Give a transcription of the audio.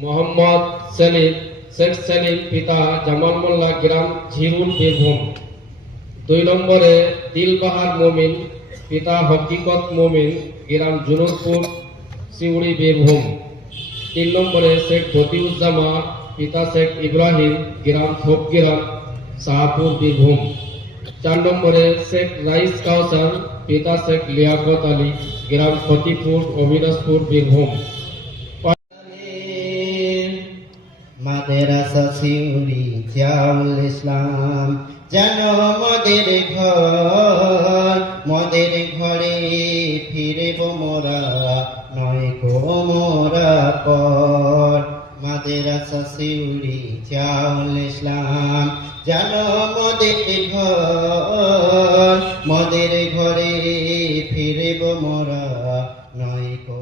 মোহাম্মদ সেলিম শেখ সেলিম পিতা জামাল মোল্লা গ্রাম ঝিরুল বীরভূম দুই নম্বরে দিলবাহার মমিন পিতা হকিকত মমিন গ্রাম জুনুরপুর সিউড়ি বীরভূম তিন নম্বরে শেখ মতিউজ্জামা পিতা শেখ ইব্রাহিম গ্রাম থোপগ্রাম শাহপুর বীরভূম চার নম্বরে শেখ রাইস কাউসার পিতা শেখ লিয়াকত আলী গ্রাম ফতিপুর অবিনাশপুর বীরভূম মাদেরাসা শিউলি জিয়াউল ইসলাম, যেন মদের ঘর, মদের ঘরে ফিরেব মোরা, নয় গো মোরা পর। মাদেরাসা শিউলি জিয়াউল ইসলাম, যেন মদের ঘর, মদের ঘরে ফিরেব মোরা, নয় গো